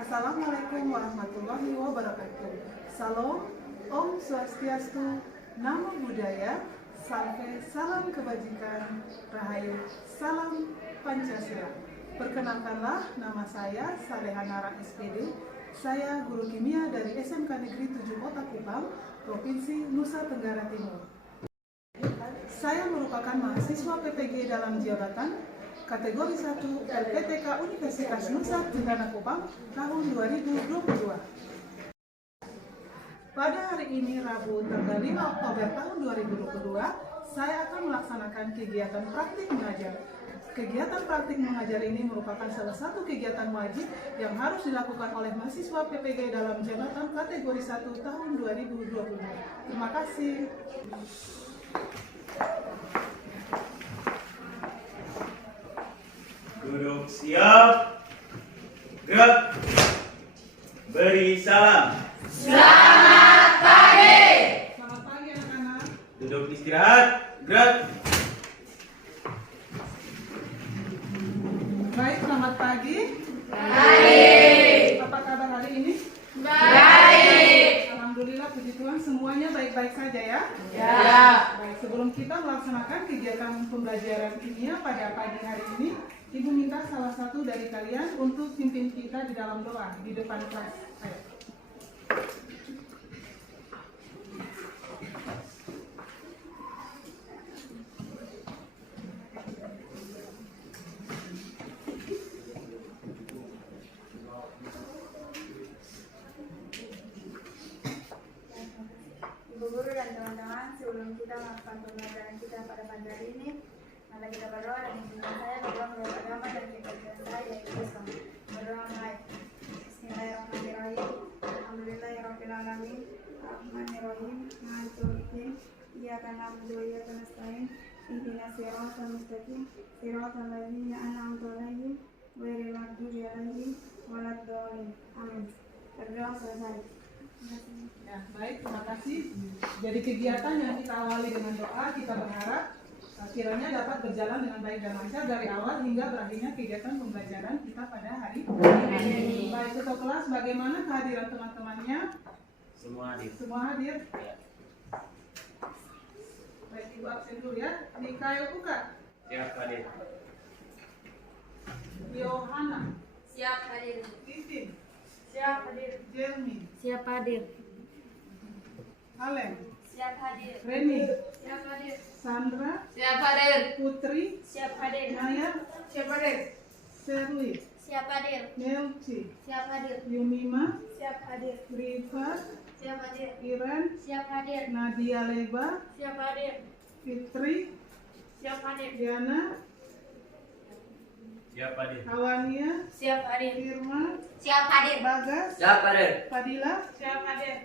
Assalamualaikum warahmatullahi wabarakatuh. Salam, Om Swastiastu, Namo Buddhaya, Salve, salam kebajikan, Rahayu, salam Pancasila. Perkenalkanlah, nama saya Salehanara SPD. Saya guru kimia dari SMK Negeri 7 Kota Kupang, Provinsi Nusa Tenggara Timur. Saya merupakan mahasiswa PPG dalam jabatan kategori 1 LPTK Universitas Nusa Tenggara Kupang tahun 2022. Pada hari ini Rabu tanggal 5 Oktober tahun 2022, saya akan melaksanakan kegiatan praktik mengajar. Kegiatan praktik mengajar ini merupakan salah satu kegiatan wajib yang harus dilakukan oleh mahasiswa PPG dalam jabatan kategori 1 tahun 2022. Terima kasih. Duduk siap, gerak, beri salam. Selamat pagi. Selamat pagi anak-anak. Duduk istirahat, gerak. Baik, selamat pagi. Baik. Apa kabar hari ini? Baik. Alhamdulillah, puji Tuhan semuanya baik-baik saja ya. Ya. Baik, sebelum kita melaksanakan kegiatan pembelajaran kimia pada pagi hari ini, Ibu minta salah satu dari kalian untuk pimpin kita di dalam doa di depan kelas. Ayo. Ibu guru dan teman-teman, sebelum kita melakukan pembelajaran kita pada pagi hari ini, mari kita berdoa dan izinkan saya berdoa menurut agama dan kepercayaan saya yaitu Islam. Berdoa baik. Bismillahirrahmanirrahim. Alhamdulillahirabbil alamin. Arrahmanirrahim. Maliki yaumiddin. Iyyaka na'budu wa iyyaka nasta'in. Ihdinas siratal mustaqim. Siratal ladzina an'amta 'alaihim ghairil maghdubi 'alaihim waladdallin. Amin. Berdoa selesai. Ya, baik, terima kasih. Jadi kegiatan yang kita awali dengan doa, kita berharap kiranya dapat berjalan dengan baik dan lancar dari awal hingga berakhirnya kegiatan pembelajaran kita pada hari ini. Baik, ketua kelas, bagaimana kehadiran teman-temannya? Semua hadir. Semua hadir? Ya. Baik, Ibu absen dulu ya. Mikael Uka, Siap hadir. Yohana, Siap hadir. Titin, Siap hadir. Jeremy, Siap hadir. Allen, Siap hadir. Reni, Siap hadir. Sandra, Siap hadir. Putri, Siap hadir. Naya, Siap hadir. Shirley, Siap hadir. Melci, Siap hadir. Yumima, Siap hadir. Rifa, Siap hadir. Iren, Siap hadir. Nadia Leba, Siap hadir. Fitri, Siap hadir. Diana, Siap hadir. Awania, Siap hadir. Firma, Siap hadir. Bagas, Siap hadir. Fadila, Siap hadir.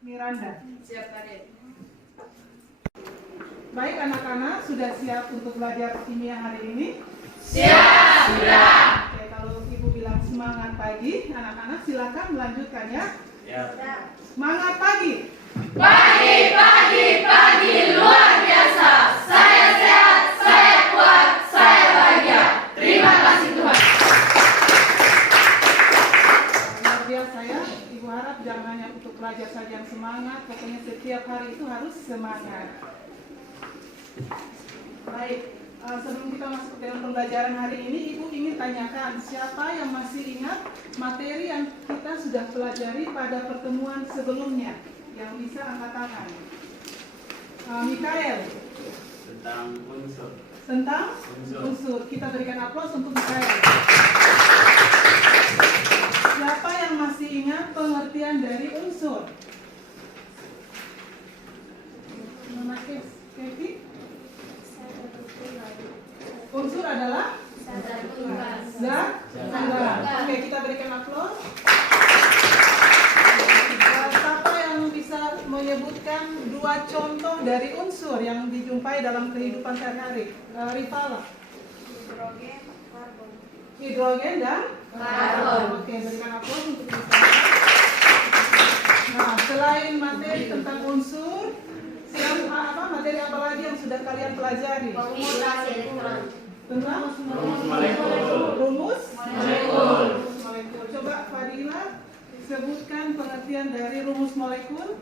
Miranda. Siap hadir. Baik anak-anak, sudah siap untuk belajar kimia hari ini? Siap. Sudah. Oke, kalau Ibu bilang semangat pagi, anak-anak silakan melanjutkan ya. Siap. Semangat pagi. Pagi luar biasa. Saya sehat, saya kuat, saya bahagia. Terima kasih Tuhan. Luar biasa ya. Ibu harap jangan hanya untuk pelajar saja yang semangat, pokoknya setiap hari itu harus semangat. Baik, sebelum kita masuk ke dalam pembelajaran hari ini, Ibu ingin tanyakan siapa yang masih ingat materi yang kita sudah pelajari pada pertemuan sebelumnya? Yang bisa angkat tangan. Mikael, Tentang unsur. tentang Unsur. unsur. Kita berikan aplaus untuk Mikael. Siapa yang masih ingat pengertian dari unsur? Nama Kevi? Unsur adalah zat tunggal. Oke, kita berikan aplaus. Siapa yang bisa menyebutkan dua contoh dari unsur yang dijumpai dalam kehidupan sehari-hari? Rivala. Hidrogen, karbon. Hidrogen dan Karbon. Oke, berikan aplaus untuk Rivala. Nah, selain materi tentang unsur, materi apa lagi yang sudah kalian pelajari? Komutasi elektron. Tentang Rumus molekul. rumus Molekul. molekul. Coba Sebutkan pengertian dari rumus molekul.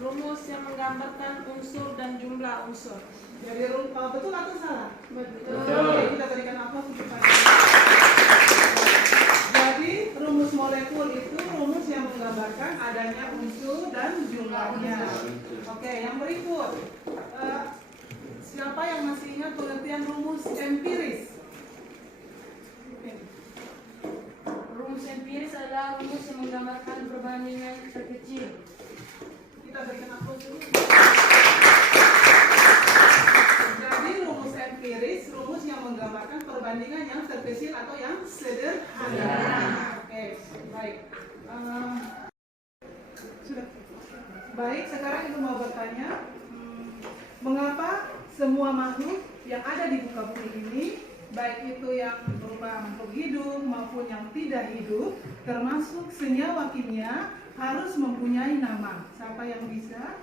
Rumus yang menggambarkan unsur dan jumlah unsur. Jadi betul atau salah? Betul. Oke, kita berikan aplaus untuk Pak. Jadi rumus molekul itu rumus yang menggambarkan adanya unsur dan jumlahnya. Oke, yang berikut. Siapa yang masih ingat pengertian rumus empiris? Rumus empiris adalah rumus yang menggambarkan perbandingan terkecil. Kita berikan aplaus dulu. Jadi rumus empiris, rumus yang menggambarkan perbandingan yang terkecil atau yang sederhana. Oke, baik. Sudah. Baik, sekarang Ibu mau bertanya, mengapa semua makhluk yang ada di muka bumi ini, baik itu yang berupa makhluk hidup maupun yang tidak hidup, termasuk senyawa kimia, harus mempunyai nama? Siapa yang bisa?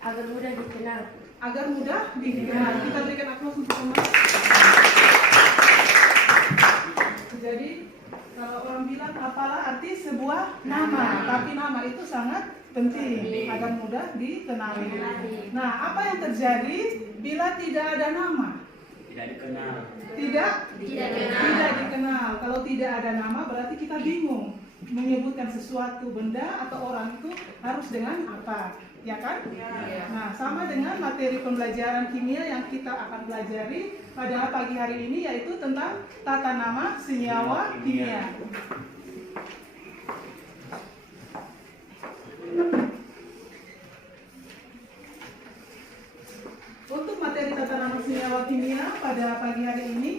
Agar mudah dikenal. Agar mudah dikenal. Kita berikan aplaus untuk teman. Jadi kalau orang bilang apalah arti sebuah nama, tapi nama itu sangat penting agar mudah dikenali. Nah, apa yang terjadi bila tidak ada nama? Tidak dikenal. Tidak dikenal. Kalau tidak ada nama berarti kita bingung menyebutkan sesuatu benda atau orang itu harus dengan apa, ya kan? Nah, sama dengan materi pembelajaran kimia yang kita akan pelajari pada pagi hari ini, yaitu tentang tata nama senyawa kimia. Untuk materi tata nama senyawa kimia pada pagi hari ini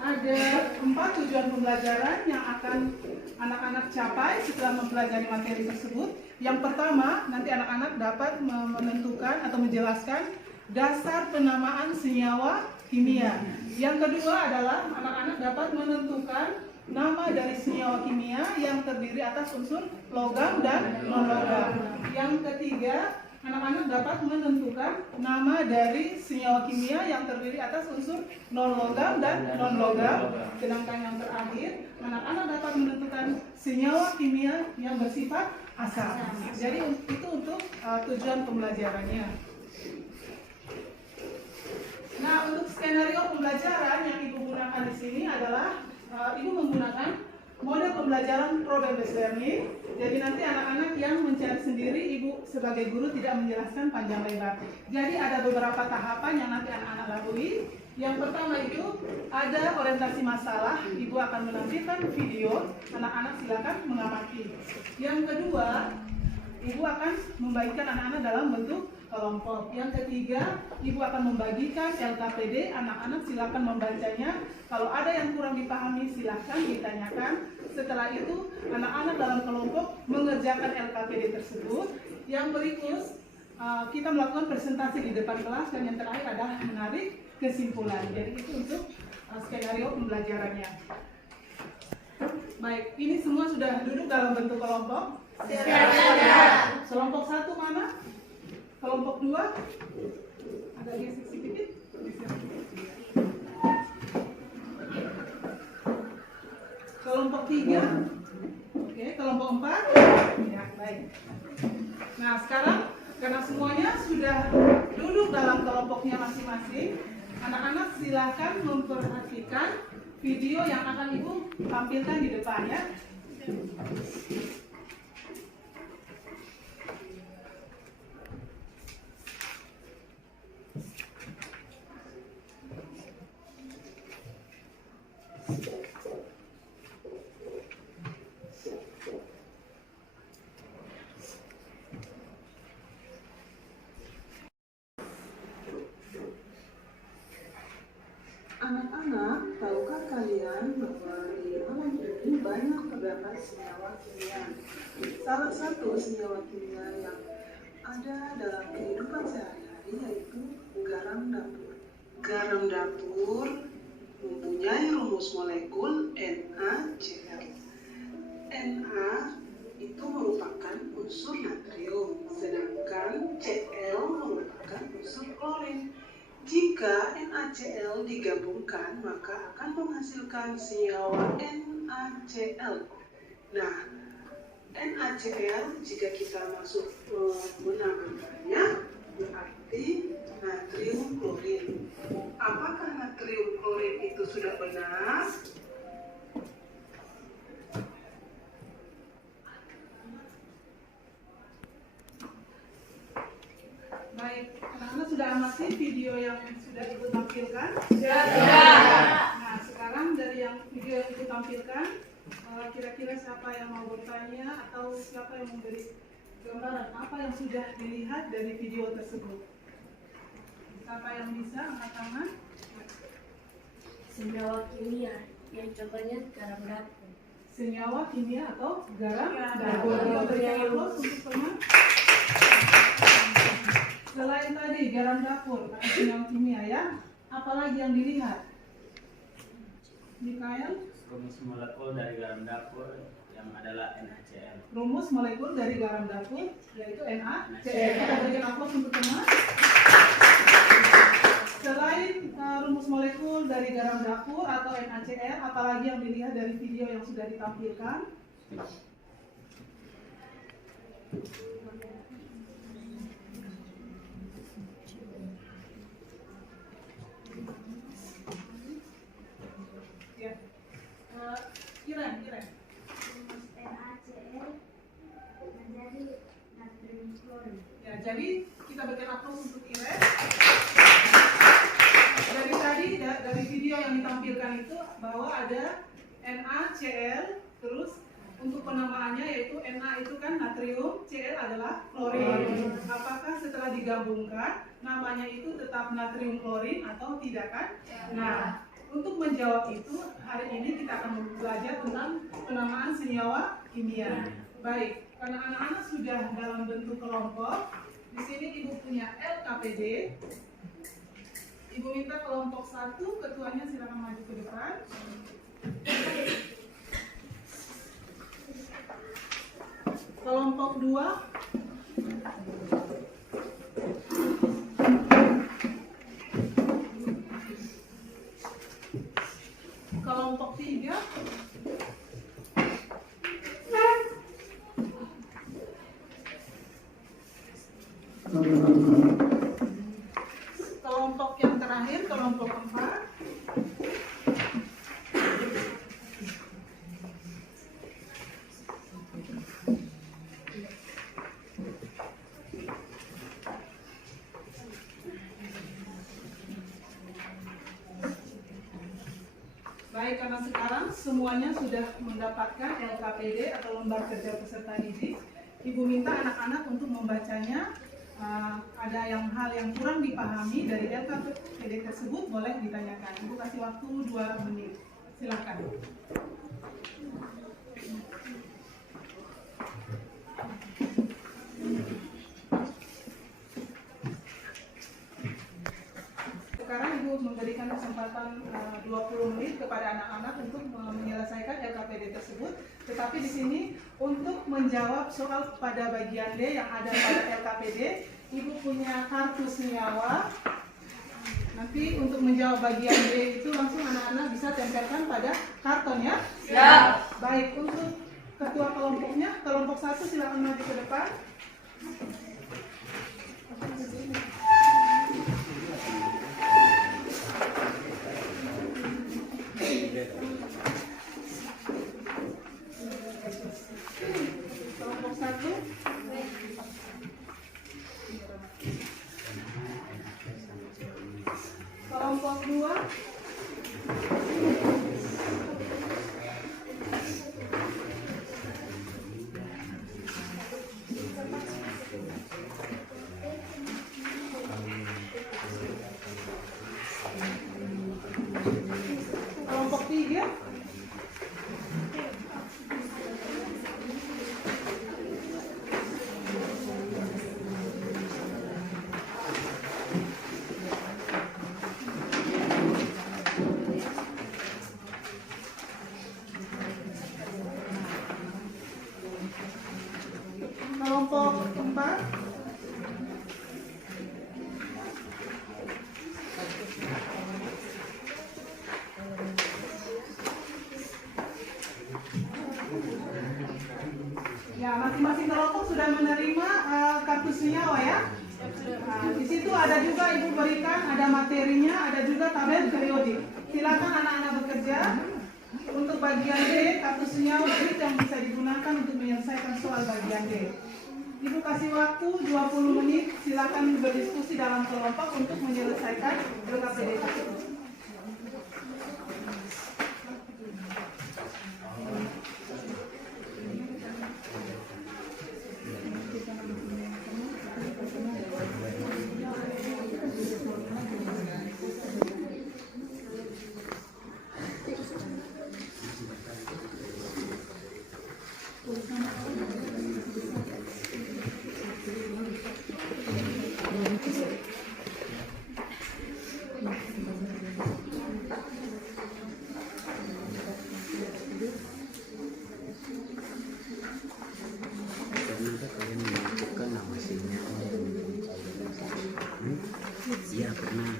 ada 4 tujuan pembelajaran yang akan anak-anak capai setelah mempelajari materi tersebut. Yang pertama, nanti anak-anak dapat menentukan atau menjelaskan dasar penamaan senyawa kimia. Yang kedua adalah anak-anak dapat menentukan nama dari senyawa kimia yang terdiri atas unsur logam dan non-logam. Yang ketiga, anak-anak dapat menentukan nama dari senyawa kimia yang terdiri atas unsur non-logam dan non-logam. Sedangkan yang terakhir, anak-anak dapat menentukan senyawa kimia yang bersifat asam. Jadi itu untuk tujuan pembelajarannya. Nah, untuk skenario pembelajaran yang Ibu gunakan di sini adalah Ibu menggunakan model pembelajaran problem-based learning. Jadi nanti anak-anak yang mencari sendiri, Ibu sebagai guru tidak menjelaskan panjang lebar. Jadi ada beberapa tahapan yang nanti anak-anak lalui. Yang pertama itu ada orientasi masalah. Ibu akan menampilkan video, anak-anak silakan mengamati. Yang kedua, Ibu akan membagikan anak-anak dalam bentuk kelompok. Yang ketiga, Ibu akan membagikan LKPD, anak-anak silakan membacanya. Kalau ada yang kurang dipahami silakan ditanyakan. Setelah itu, anak-anak dalam kelompok mengerjakan LKPD tersebut. Yang berikut, kita melakukan presentasi di depan kelas, dan yang terakhir adalah menarik kesimpulan. Jadi itu untuk skenario pembelajarannya. Baik, ini semua sudah duduk dalam bentuk kelompok. Kelompok 1 mana? Kelompok 2? Agak geser sedikit. Kelompok 3? Oke, kelompok 4? Ya, baik. Nah, sekarang karena semuanya sudah duduk dalam kelompoknya masing-masing, anak-anak silakan memperhatikan video yang akan Ibu tampilkan di depan ya. Anak-anak, tahukah kalian bahwa di alam ini banyak terdapat senyawa kimia? Salah satu senyawa kimia yang ada dalam kehidupan sehari-hari yaitu garam dapur. Garam dapur mempunyai rumus molekul NaCl. Na itu merupakan unsur natrium, sedangkan Cl merupakan unsur klorin. Jika NaCl digabungkan, maka akan menghasilkan senyawa NaCl. Nah, NaCl jika kita masuk benang-benangnya berarti natrium klorin. Apakah natrium klorin itu sudah benar? Baik, anak-anak sudah amati video yang sudah Ibu tampilkan? Sudah. Nah, sekarang dari yang video yang Ibu tampilkan, kira-kira siapa yang mau bertanya atau siapa yang memberi gambaran apa yang sudah dilihat dari video tersebut? Siapa yang bisa angkat tangan? Senyawa kimia yang contohnya garam dapur. Senyawa kimia atau garam Ya, dapur. dapur. Kita berikan aplaus untuk teman. Selain tadi garam dapur atau senyawa kimia ya, apalagi yang dilihat? Mikael? Rumus molekul dari garam dapur yang adalah NaCl. Rumus molekul dari garam dapur yaitu NaCl. Kita berikan aplaus untuk teman. Selain rumus molekul dari garam dapur atau NaCl, apalagi yang dilihat dari video yang sudah ditampilkan? Ya, Kiran. Rumus NaCl menjadi natrium klorin. Ya, jadi kita berikan aplaus untuk Iren. Dari tadi dari video yang ditampilkan itu bahwa ada NaCl, terus untuk penamaannya yaitu Na itu kan natrium, Cl adalah klorin. Apakah setelah digabungkan namanya itu tetap natrium klorin atau tidak kan? Nah, untuk menjawab itu hari ini kita akan belajar tentang penamaan senyawa kimia. Baik, karena anak-anak sudah dalam bentuk kelompok, di sini Ibu punya LKPD. Ibu minta kelompok 1, ketuanya silakan maju ke depan. Kelompok 2. Kelompok 3. Kelompok yang terakhir, kelompok 4. Baik, karena sekarang semuanya sudah mendapatkan LKPD atau lembar kerja peserta didik, Ibu minta anak-anak untuk membacanya. Ada hal yang kurang dipahami dari LKPD tersebut boleh ditanyakan. Ibu kasih waktu 2 menit. Silakan. Sekarang Ibu memberikan kesempatan 20 menit kepada anak-anak untuk menyelesaikan LKPD tersebut. Tetapi di sini untuk menjawab soal pada bagian D yang ada pada LKPD, Ibu punya kartu senyawa. Nanti untuk menjawab bagian D itu langsung anak-anak bisa tempelkan pada karton ya. Siap. Baik, untuk ketua kelompoknya, kelompok 1 silakan maju ke depan. Kelompok 1. Kelompok 2. Kelompok 3. Kelompok 4. Ya, masing-masing kelompok sudah menerima kartu senyawa ya. Nah, di situ ada juga Ibu berikan, ada materinya, ada juga tabel periodik. Silakan anak-anak bekerja. Untuk bagian D, kartu senyawa itu yang bisa digunakan untuk menyelesaikan soal bagian D. Ibu kasih waktu 20 menit, silakan berdiskusi dalam kelompok untuk menyelesaikan LKPD tersebut. Iya pernah.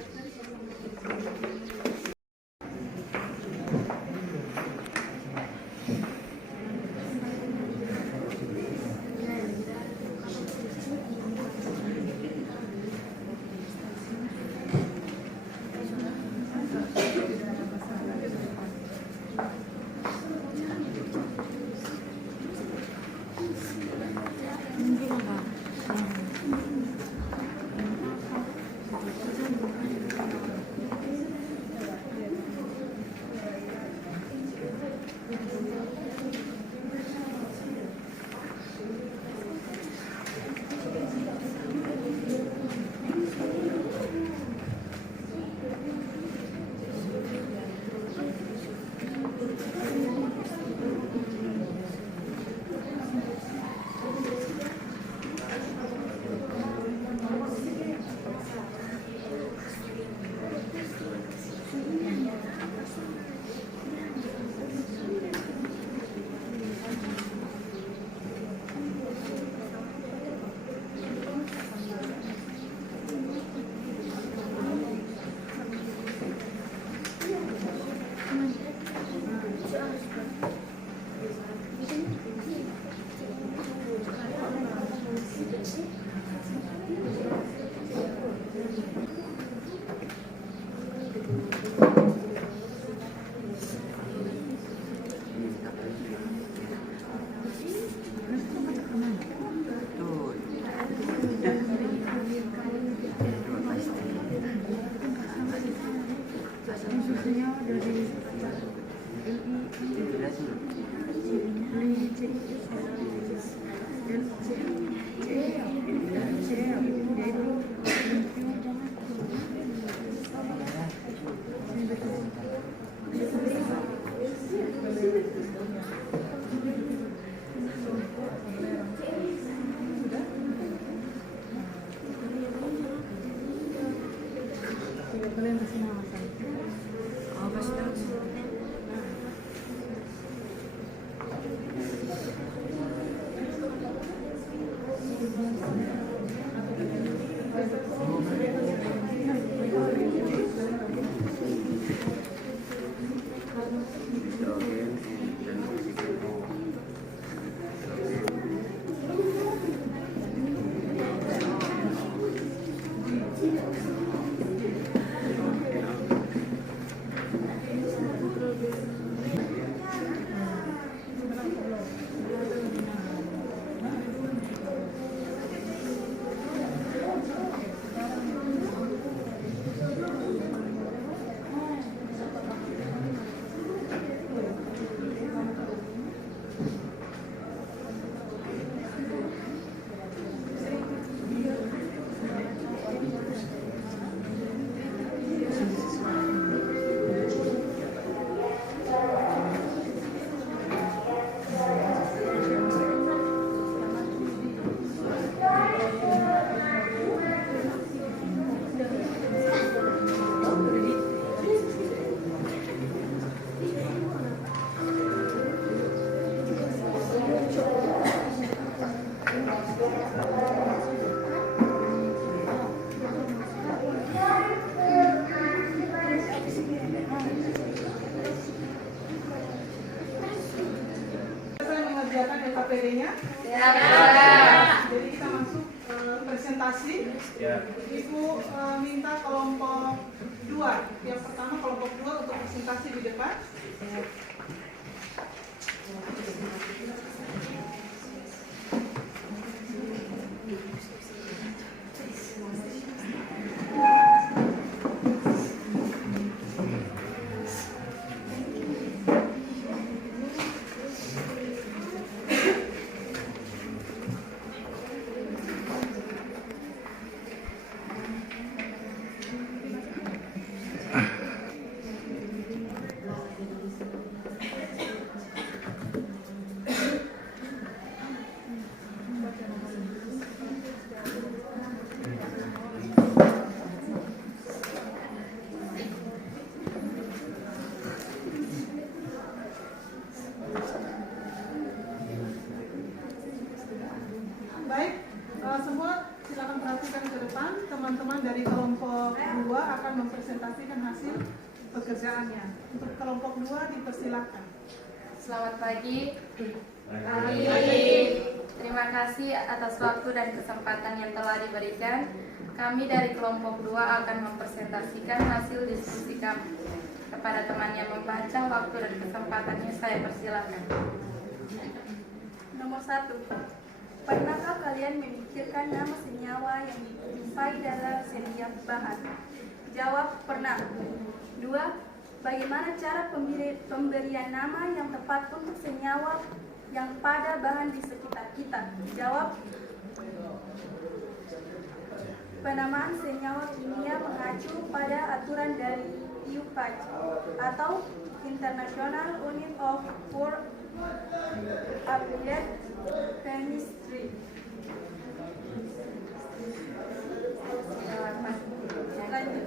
mengerjakan LKPD-nya? Siap. Jadi kita masuk presentasi. Ibu minta kelompok 2. Yang pertama kelompok 2 untuk presentasi di depan. Baik, semua silakan perhatikan ke depan. Teman-teman dari kelompok 2 akan mempresentasikan hasil pekerjaannya. Untuk kelompok 2 dipersilakan. Selamat pagi. Terima kasih atas waktu dan kesempatan yang telah diberikan. Kami dari kelompok 2 akan mempresentasikan hasil diskusi kami. Kepada teman yang membaca, waktu dan kesempatannya saya persilakan. Nomor 1. Pernahkah kalian memikirkan nama senyawa yang dijumpai dalam setiap bahan? Jawab, pernah. 2. Bagaimana cara pemberian nama yang tepat untuk senyawa yang pada bahan di sekitar kita? Jawab. Penamaan senyawa kimia mengacu pada aturan dari IUPAC atau International Unit of for Applied Chemistry. Lanjut.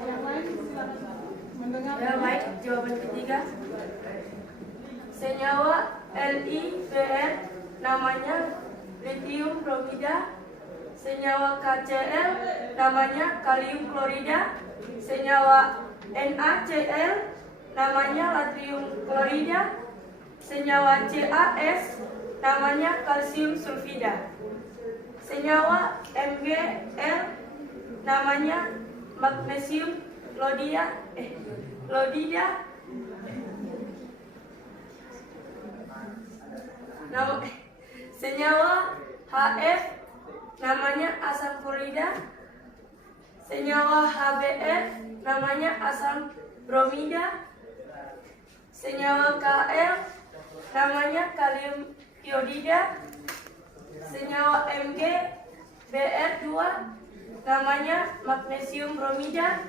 Yang lain silakan mendengar. Ya, baik, jawaban ketiga. Senyawa LiBr namanya lithium bromida. Senyawa KCl namanya kalium klorida. Senyawa NaCl namanya natrium klorida. Senyawa CaS namanya kalsium sulfida. Senyawa MgL namanya magnesium lodida. Senyawa HF namanya asam klorida. Senyawa HBr namanya asam bromida. Senyawa Kl namanya kalium iodida. Senyawa MgBr2 namanya magnesium bromida.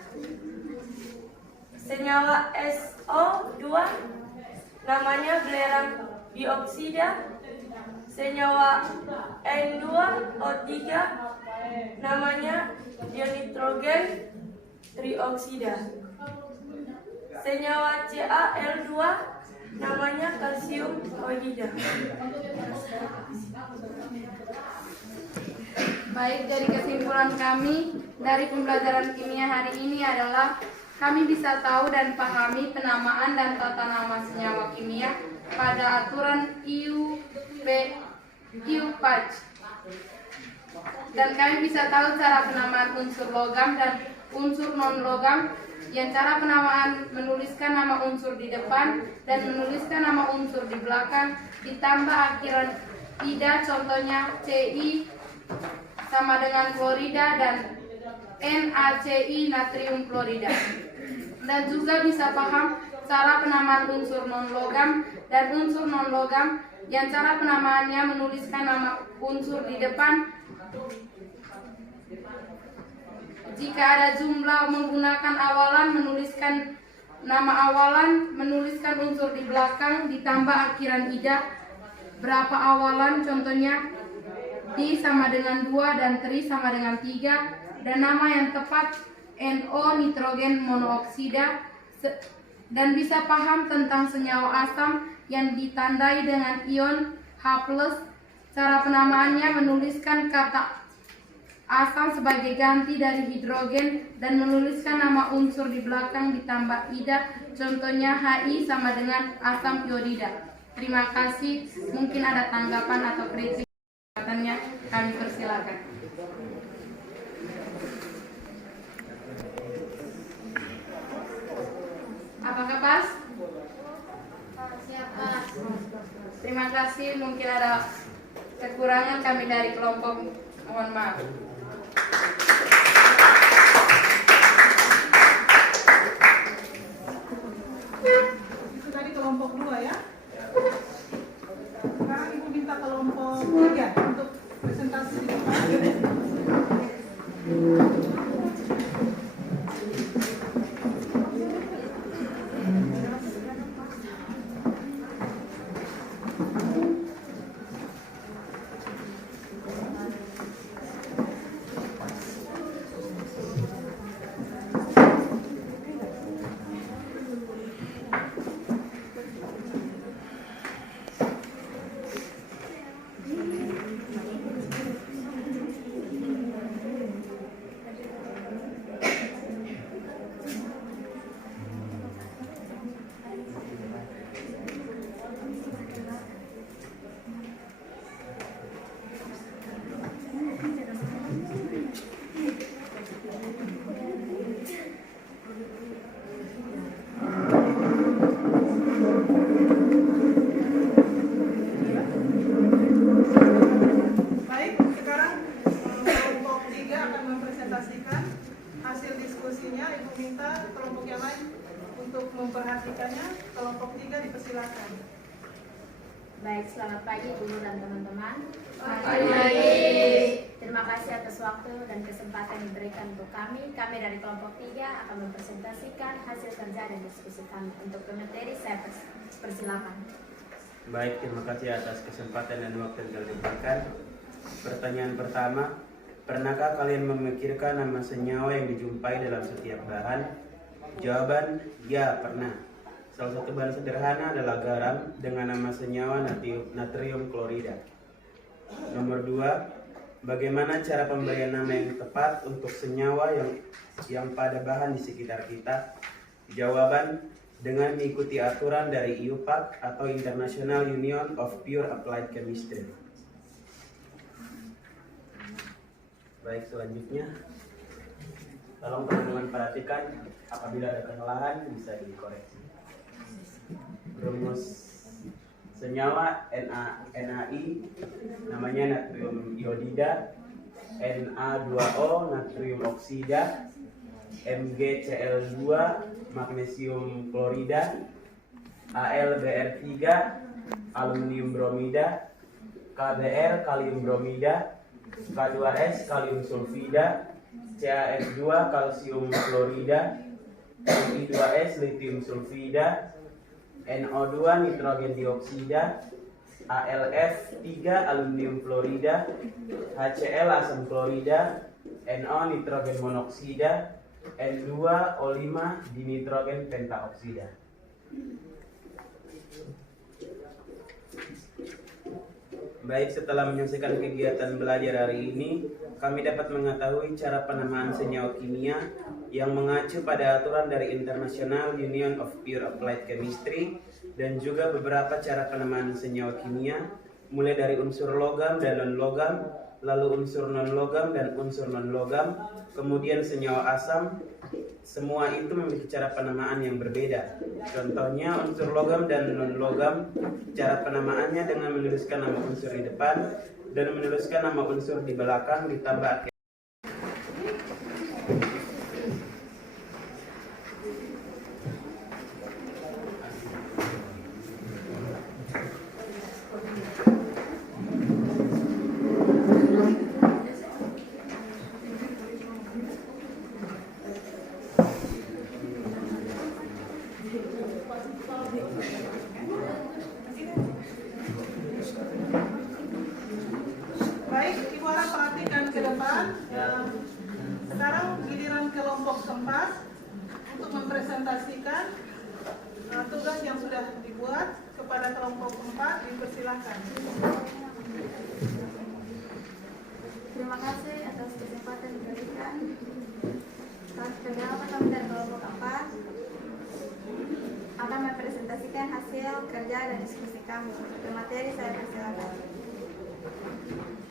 Senyawa SO2 namanya belerang dioksida. Senyawa N2O3 namanya dinitrogen trioksida. Senyawa CaL2 namanya kalsium iodida. Baik, dari kesimpulan kami dari pembelajaran kimia hari ini adalah kami bisa tahu dan pahami penamaan dan tata nama senyawa kimia pada aturan IUPAC. Dan kami bisa tahu cara penamaan unsur logam dan unsur non-logam, yang cara penamaan menuliskan nama unsur di depan dan menuliskan nama unsur di belakang ditambah akhiran ida, contohnya Ci sama dengan klorida dan NaCi natrium klorida. Dan juga bisa paham cara penamaan unsur non-logam dan unsur non-logam, yang cara penamaannya menuliskan nama unsur di depan. Jika ada jumlah menggunakan awalan, menuliskan nama awalan, menuliskan unsur di belakang ditambah akhiran ida. Berapa awalan, contohnya di sama dengan 2 dan tri sama dengan 3, dan nama yang tepat NO nitrogen monoksida. Dan bisa paham tentang senyawa asam yang ditandai dengan ion H+. Cara penamaannya menuliskan kata asal sebagai ganti dari hidrogen dan menuliskan nama unsur di belakang ditambah ida, contohnya HI sama dengan asam iodida. Terima kasih. Mungkin ada tanggapan atau kritik, kami persilakan. Apakah pas? Siapa? Terima kasih. Mungkin ada kekurangan, kami dari kelompok mohon maaf. Itu tadi kelompok 2 ya. Sekarang Ibu minta kelompok 3 untuk presentasi di depan. Baik, sekarang kelompok 3 akan mempresentasikan hasil diskusinya. Ibu minta kelompok yang lain untuk memperhatikannya. Kelompok 3 dipersilakan. Baik, selamat pagi guru dan teman-teman. Terima kasih atas waktu dan kesempatan yang diberikan untuk kami. Kami dari kelompok 3 akan mempresentasikan hasil kerja dan diskusi kami. Untuk materi saya persilakan. Baik, terima kasih atas kesempatan dan waktu yang telah diberikan. Pertanyaan pertama, pernahkah kalian memikirkan nama senyawa yang dijumpai dalam setiap bahan? Jawaban, ya pernah. Salah satu bahan sederhana adalah garam dengan nama senyawa natrium klorida. Nomor 2, bagaimana cara pemberian nama yang tepat untuk senyawa yang pada bahan di sekitar kita? Jawaban, dengan mengikuti aturan dari IUPAC atau International Union of Pure Applied Chemistry. Baik, selanjutnya tolong teman-teman perhatikan, apabila ada kesalahan bisa dikoreksi. Rumus senyawa NaI namanya natrium iodida, Na2O natrium oksida, MgCl2 magnesium klorida, AlBr3 aluminium bromida, KBr kalium bromida, K2S kalium sulfida, CaF2 kalsium klorida, Li2S litium sulfida, NO2 nitrogen dioksida, AlF3 aluminium klorida, HCl asam klorida, NO nitrogen monoksida, N2O5 dinitrogen pentaoksida. Baik, setelah menyelesaikan kegiatan belajar hari ini, kami dapat mengetahui cara penamaan senyawa kimia yang mengacu pada aturan dari International Union of Pure Applied Chemistry dan juga beberapa cara penamaan senyawa kimia, mulai dari unsur logam dan non-logam, lalu unsur non-logam dan unsur non-logam, kemudian senyawa asam. Semua itu memiliki cara penamaan yang berbeda. Contohnya unsur logam dan non-logam, cara penamaannya dengan menuliskan nama unsur di depan dan menuliskan nama unsur di belakang ditambah Baik, Ibu harap perhatikan ke depan. Sekarang giliran kelompok 4 untuk mempresentasikan tugas yang sudah dibuat kepada kelompok 4. Dipersilakan. Terima kasih atas kesempatan presentasikan senyawa kami dari kelompok 4 akan mempresentasikan hasil kerja dan diskusi kami. Untuk materi saya persilakan.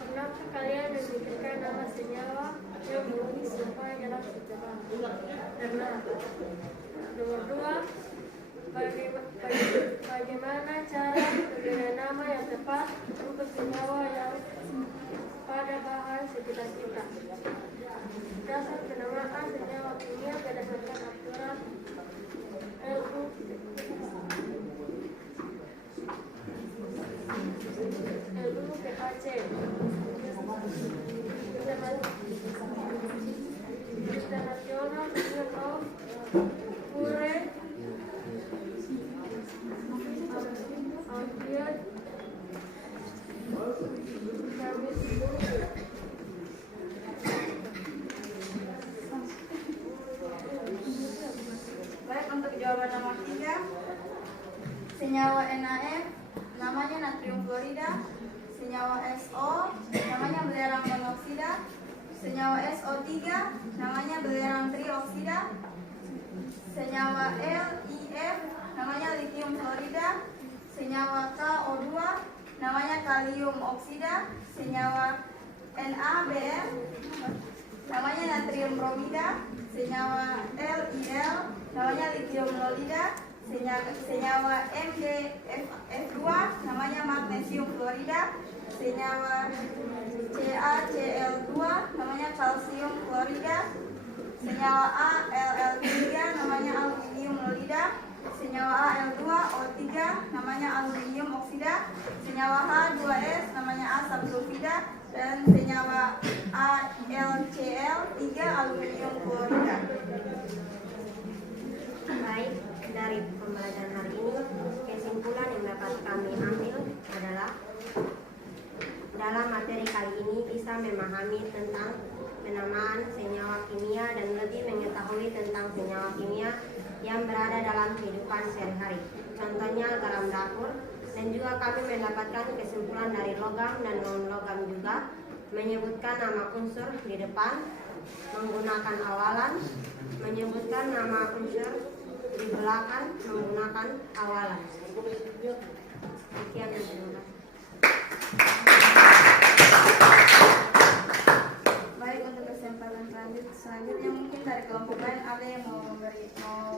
Pernahkah kalian memikirkan nama senyawa yang memenuhi supaya dalam sejarah? Karena nomor 2, bagaimana cara pemilihan nama yang tepat untuk senyawa yang pada bahan sekitar kita? Dasar penamaan senyawa kimia berdasarkan aturan LUPAC. International Union of Pure Baik, untuk jawaban nomor 3, senyawa NaF namanya natrium fluorida, senyawa SO namanya belerang monoksida, senyawa SO3 namanya belerang trioksida, senyawa LiF namanya lithium fluorida, senyawa KO2 namanya kalium oksida, senyawa NaBr namanya natrium bromida, senyawa LiL namanya lithium fluorida, senyawa MgF2 namanya magnesium fluorida, senyawa CaCl2 namanya kalsium fluorida, senyawa AlL3 namanya aluminium fluorida, senyawa Al2O3 namanya aluminium oksida, senyawa H2S namanya asam sulfida, dan senyawa AlCl3 aluminium fluorida. Baik, dari pembelajaran hari ini, kesimpulan yang dapat kami ambil adalah dalam materi kali ini bisa memahami tentang penamaan senyawa kimia dan lebih mengetahui tentang senyawa kimia yang berada dalam kehidupan sehari-hari. Contohnya garam dapur, dan juga kami mendapatkan kesimpulan dari logam dan non-logam juga, menyebutkan nama unsur di depan, menggunakan awalan, menyebutkan nama unsur di belakang menggunakan awalan. Sekian dan terima kasih. Baik, untuk kesempatan selanjutnya mungkin dari kelompok lain ada yang mau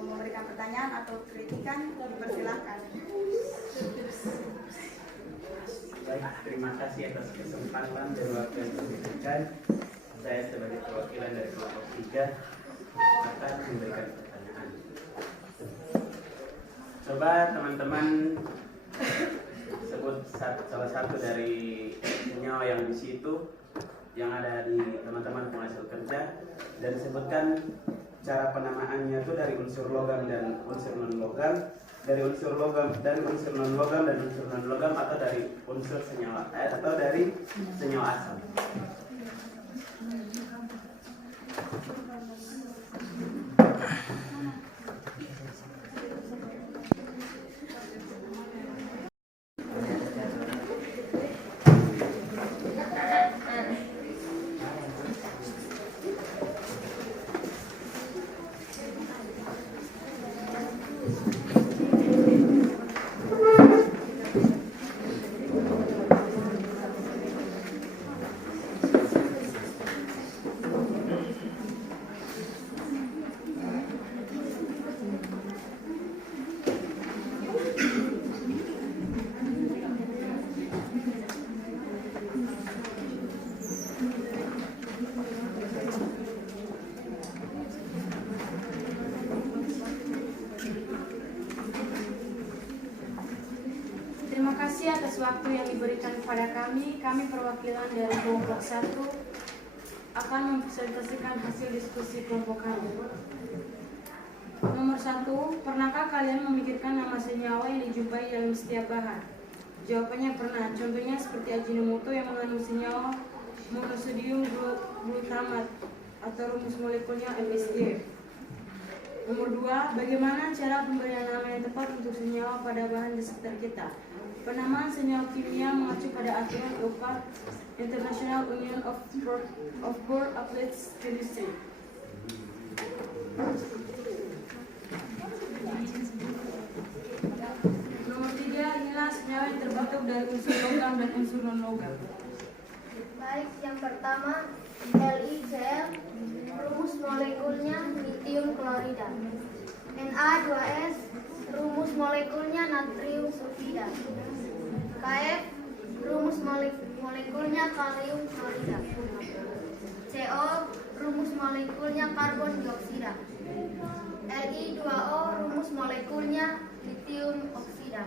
memberikan pertanyaan atau kritikan, dipersilahkan. Baik, terima kasih atas kesempatan dan waktu yang diberikan. Saya sebagai perwakilan dari kelompok 3 akan memberikan pertanyaan. Coba teman-teman sebut salah satu dari senyawa yang di situ yang ada di teman-teman penghasil kerja, dan sebutkan cara penamaannya itu dari unsur logam dan unsur non logam, dari unsur logam dan unsur non logam dan unsur non logam, atau dari unsur senyawa atau dari senyawa asam. Terima kasih atas waktu yang diberikan kepada kami. Kami perwakilan dari kelompok 1 akan mempresentasikan hasil diskusi kelompok kami. Nomor 1, pernahkah kalian memikirkan nama senyawa yang dijumpai dalam setiap bahan? Jawabannya pernah. Contohnya seperti Ajinomoto yang mengandung senyawa monosodium glutamat atau rumus molekulnya MSG. Nomor 2, bagaimana cara pemberian nama yang tepat untuk senyawa pada bahan di sekitar kita? Penamaan senyawa kimia mengacu pada aturan IUPAC, International Union of Poor Athletes Chemistry. Nomor 3, inilah senyawa yang terbentuk dari unsur logam dan unsur non-logam. Baik, yang pertama LiCl, rumus molekulnya litium klorida. Na2S, rumus molekulnya natrium sulfida. Kf, rumus molekulnya kalium klorida. CO, rumus molekulnya karbon dioksida. Li2O, rumus molekulnya litium oksida.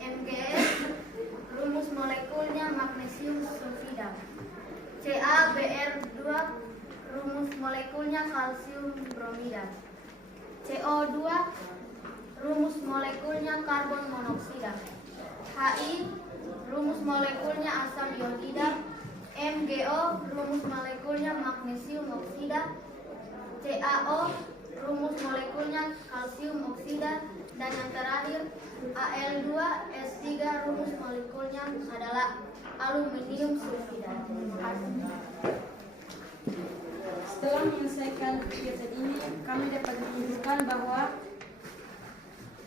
MgS, rumus molekulnya magnesium sulfida. CaBr2, rumus molekulnya kalsium bromida. CO2, rumus molekulnya karbon monoksida. Hi, rumus molekulnya asam iodida. MgO, rumus molekulnya magnesium oksida. CaO, rumus molekulnya kalsium oksida. Dan yang terakhir Al2S3, rumus molekulnya adalah aluminium sulfida. Terima kasih. Setelah menyelesaikan kegiatan ini, kami dapat menunjukkan bahwa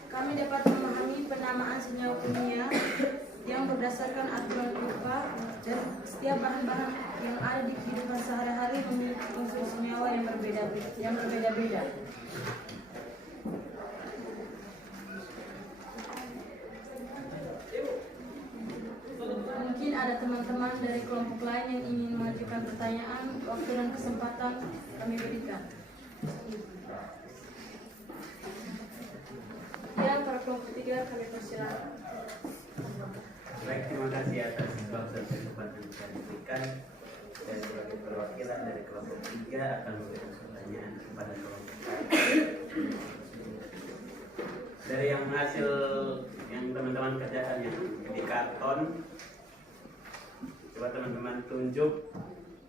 kami dapat memahami penamaan senyawa kimia yang berdasarkan aturan IUPAC, dan setiap bahan-bahan yang ada di kehidupan sehari-hari memiliki unsur senyawa yang berbeda-beda. Mungkin ada teman-teman dari kelompok lain yang ingin mengajukan pertanyaan, waktu dan kesempatan kami berikan. Ya, para kelompok 3 kami persilakan. Baik, terima kasih atas waktu dan kesempatan yang saya berikan. Saya sebagai perwakilan dari kelompok 3 akan memberikan pertanyaan kepada kelompok lain. Dari yang hasil yang teman-teman kerjakan yang di karton, coba teman-teman tunjuk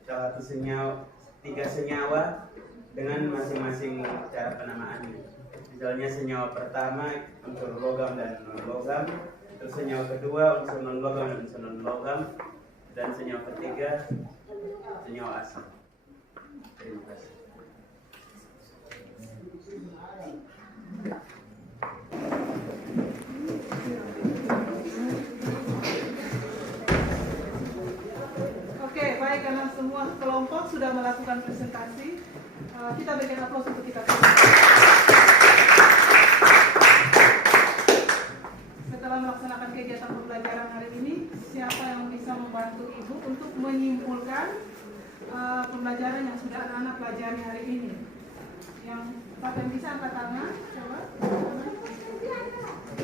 salah satu senyawa, 3 senyawa dengan masing-masing cara penamaannya. Misalnya senyawa pertama unsur logam dan non-logam, terus senyawa kedua unsur non-logam dan unsur non-logam, dan senyawa ketiga senyawa asam. Terima kasih. Oke, baik, karena semua kelompok sudah melakukan presentasi, kita berikan aplaus untuk kita. Setelah melaksanakan kegiatan pembelajaran hari ini, siapa yang bisa membantu Ibu untuk menyimpulkan pembelajaran yang sudah anak-anak pelajari hari ini? Yang bisa angkat tangan, coba.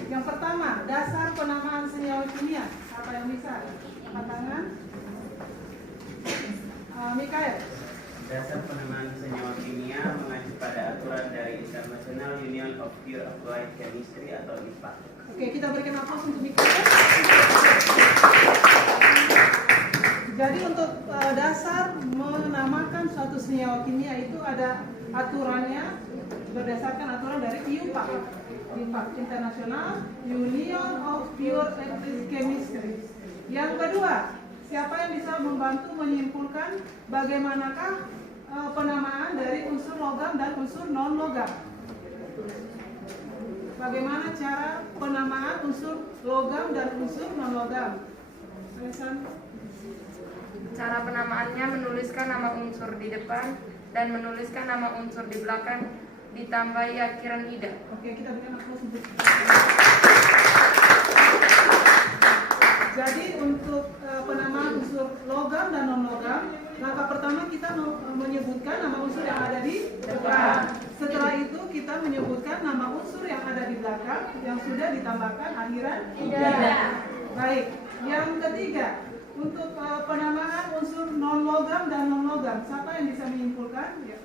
Yang pertama, dasar penamaan senyawa kimia. Siapa yang bisa angkat tangan? Mikael. Dasar penamaan senyawa kimia mengacu pada aturan dari International Union of Pure Applied Chemistry atau IUPAC. Oke, kita berikan aplaus untuk Mikael. Jadi untuk dasar menamakan suatu senyawa kimia itu ada aturannya berdasarkan aturan dari IUPAC, International Union of Pure Applied Chemistry. Yang kedua, siapa yang bisa membantu menyimpulkan bagaimanakah penamaan dari unsur logam dan unsur non-logam? Bagaimana cara penamaan unsur logam dan unsur non-logam? Cara penamaannya menuliskan nama unsur di depan dan menuliskan nama unsur di belakang ditambahi akhiran ida. Oke, kita berikan aplaus untuk. Jadi untuk penamaan unsur logam dan non-logam, langkah pertama kita menyebutkan nama unsur yang ada di depan. Setelah itu kita menyebutkan nama unsur yang ada di belakang yang sudah ditambahkan akhiran ida. Baik, yang ketiga, untuk penamaan unsur non-logam dan non-logam, siapa yang bisa menyimpulkan? Ya.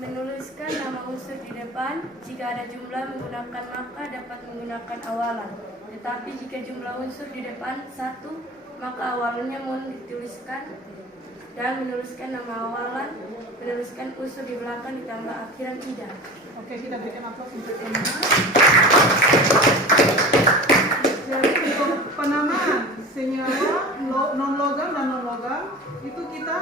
Menuliskan nama unsur di depan, jika ada jumlah menggunakan maka dapat menggunakan awalan. Tetapi jika jumlah unsur di depan 1, maka awalannya mohon dituliskan dan menuliskan nama awalan, menuliskan unsur di belakang ditambah akhiran ida. Oke, kita berikan aplaus untuk Emma. Jadi untuk penamaan senyawa non logam dan non logam itu kita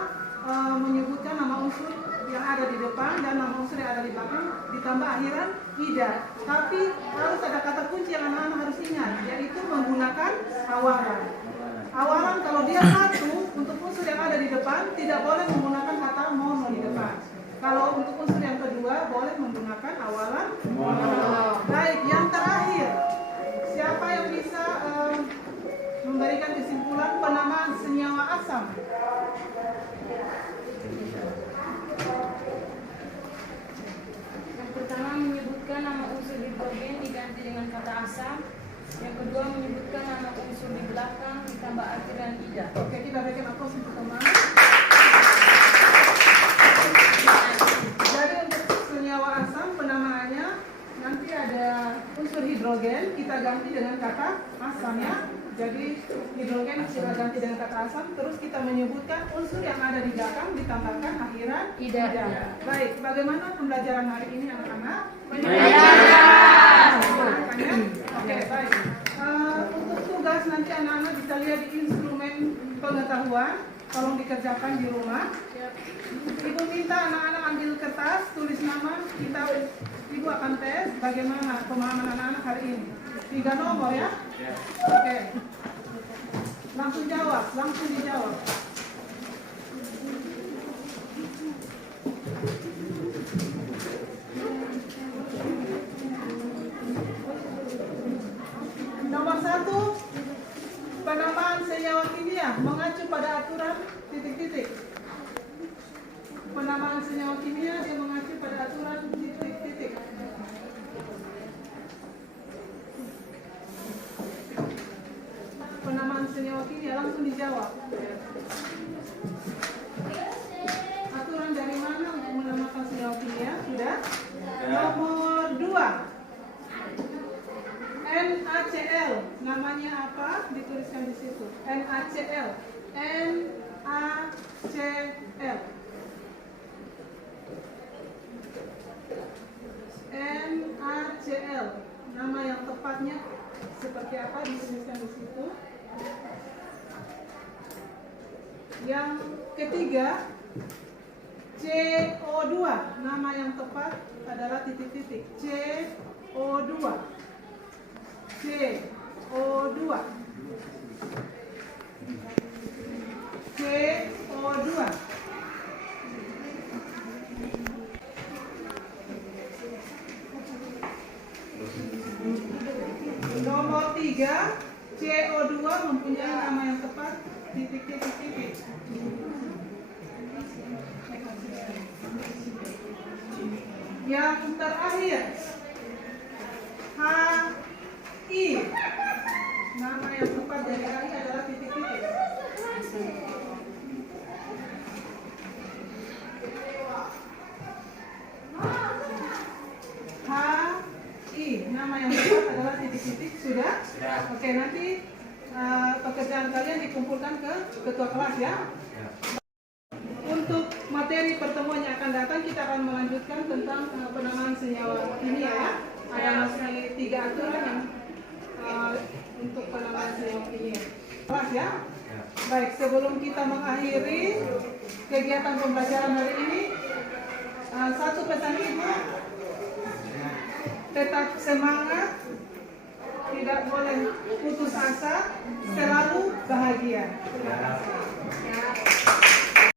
menyebutkan nama unsur yang ada di depan dan nama unsur yang ada di belakang ditambah akhiran ida. Tapi harus ada kata kunci yang anak-anak harus ingat, yaitu menggunakan awalan. Awalan kalau dia satu, untuk unsur yang ada di depan tidak boleh menggunakan kata mono di depan. Kalau untuk unsur yang kedua boleh menggunakan awalan mono. Baik, yang terakhir, siapa yang bisa memberikan kesimpulan penamaan senyawa asam? Yang pertama menyebutkan nama unsur hidrogen diganti dengan kata asam. Yang kedua menyebutkan nama unsur di belakang ditambah akhiran ida. Oke, kita berikan aplaus untuk teman. Jadi untuk senyawa asam penamaannya nanti ada unsur hidrogen kita ganti dengan kata asam ya. Jadi hidrogen kita ganti dengan kata asam, terus kita menyebutkan unsur yang ada di belakang ditambahkan akhiran ida. Baik, bagaimana pembelajaran hari ini anak-anak? Oke, baik. Untuk tugas nanti anak-anak bisa lihat di instrumen pengetahuan, tolong dikerjakan di rumah. Ibu minta anak-anak ambil kertas, tulis nama, Ibu akan tes bagaimana pemahaman anak-anak hari ini. 3 nomor ya? Oke. Langsung jawab, langsung dijawab. Nomor 1, penamaan senyawa kimia mengacu pada aturan titik-titik. Penamaan senyawa kimia dia mengacu pada aturan titik-titik. Penamaan senyawa kimia langsung dijawab. Aturan dari mana untuk menamakan senyawa kimia? Sudah? Nomor 2. NaCl, namanya apa? Dituliskan di situ. NaCl. NaCl. NaCl. Nama yang tepatnya seperti apa? Dituliskan di situ. Yang ketiga, CO2. Nama yang tepat adalah titik-titik. CO2. CO2. CO2. Nomor 3, CO2 mempunyai nama yang tepat titik-titik. Yang terakhir, HI. Nama yang tepat dari HI adalah titik-titik. HI. Nama yang tepat adalah titik-titik. Sudah? Oke, nanti pekerjaan kalian dikumpulkan ke ketua kelas ya. Untuk materi pertemuan yang akan datang kita akan melanjutkan tentang penamaan senyawa kimia ya. Ada masih 3 aturan yang untuk penamaan senyawa kimia. Kelas ya. Baik, sebelum kita mengakhiri kegiatan pembelajaran hari ini, satu pesan Ibu, tetap semangat, tidak boleh putus asa, selalu bahagia. Terima kasih.